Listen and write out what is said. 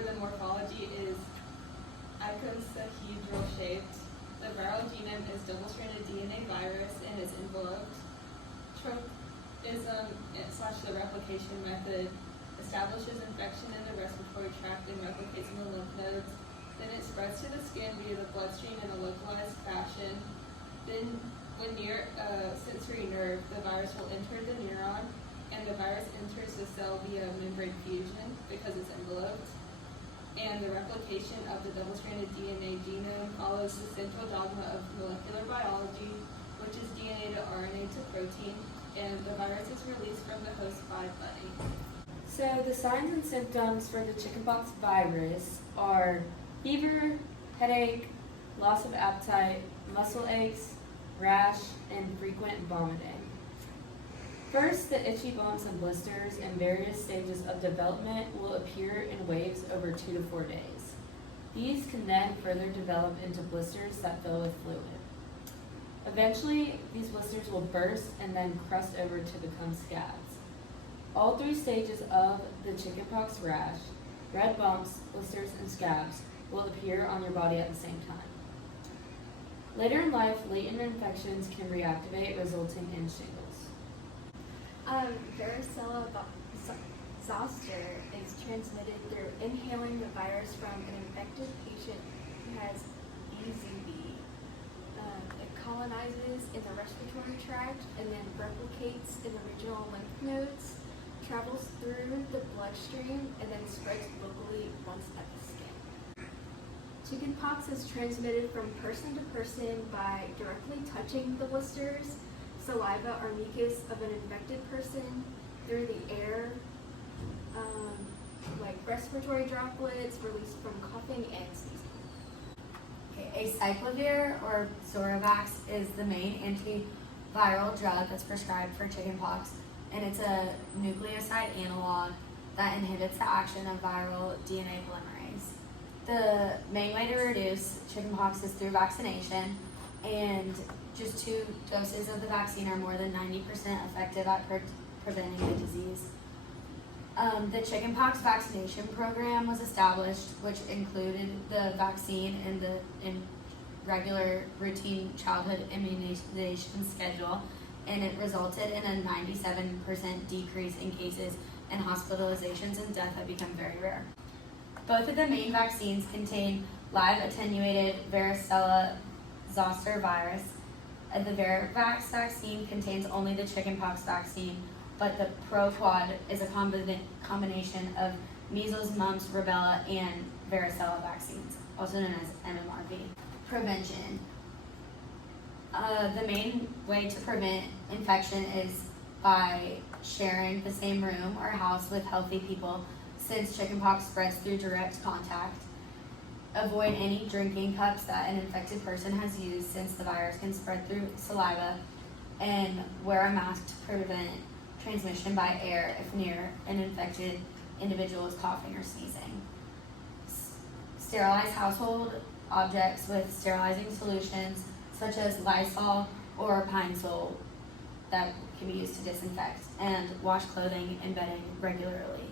or the morphology, is icosahedral shaped. The viral genome is double-stranded DNA virus and is enveloped. Tropism / the replication method establishes infection in the respiratory tract and replicates in the lymph nodes. Then it spreads to the skin via the bloodstream in a localized fashion. Then, when near a sensory nerve, the virus will enter the neuron, and the virus enters the cell via membrane fusion because it's enveloped. And the replication of the double-stranded DNA genome follows the central dogma of molecular biology, which is DNA to RNA to protein, and the virus is released from the host by budding. So the signs and symptoms for the chickenpox virus are fever, headache, loss of appetite, muscle aches, rash, and frequent vomiting. First, the itchy bumps and blisters in various stages of development will appear in waves over 2 to 4 days. These can then further develop into blisters that fill with fluid. Eventually, these blisters will burst and then crust over to become scabs. All 3 stages of the chickenpox rash, red bumps, blisters, and scabs, will appear on your body at the same time. Later in life, latent infections can reactivate, resulting in shingles. Varicella zoster is transmitted through inhaling the virus from an infected patient who has VZV. It colonizes in the respiratory tract and then replicates in the regional lymph nodes, travels through the bloodstream, and then spreads locally once at the skin. Chickenpox is transmitted from person to person by directly touching the blisters, saliva or mucus of an infected person, through the air, like respiratory droplets released from coughing and sneezing. Okay, acyclovir or Zoravax is the main antiviral drug that's prescribed for chickenpox, and it's a nucleoside analog that inhibits the action of viral DNA polymerase. The main way to reduce chickenpox is through vaccination, and just 2 doses of the vaccine are more than 90% effective at preventing the disease. The chickenpox vaccination program was established, which included the vaccine and the regular routine childhood immunization schedule, and it resulted in a 97% decrease in cases and hospitalizations and death have become very rare. Both of the main vaccines contain live attenuated varicella zoster virus. The Varivax vaccine contains only the chickenpox vaccine, but the ProQuad is a combination of measles, mumps, rubella, and varicella vaccines, also known as MMRV. Prevention. The main way to prevent infection is by sharing the same room or house with healthy people, since chickenpox spreads through direct contact. Avoid any drinking cups that an infected person has used, since the virus can spread through saliva, and wear a mask to prevent transmission by air if near an infected individual is coughing or sneezing. Sterilize household objects with sterilizing solutions such as Lysol or Pine-Sol that can be used to disinfect, and wash clothing and bedding regularly.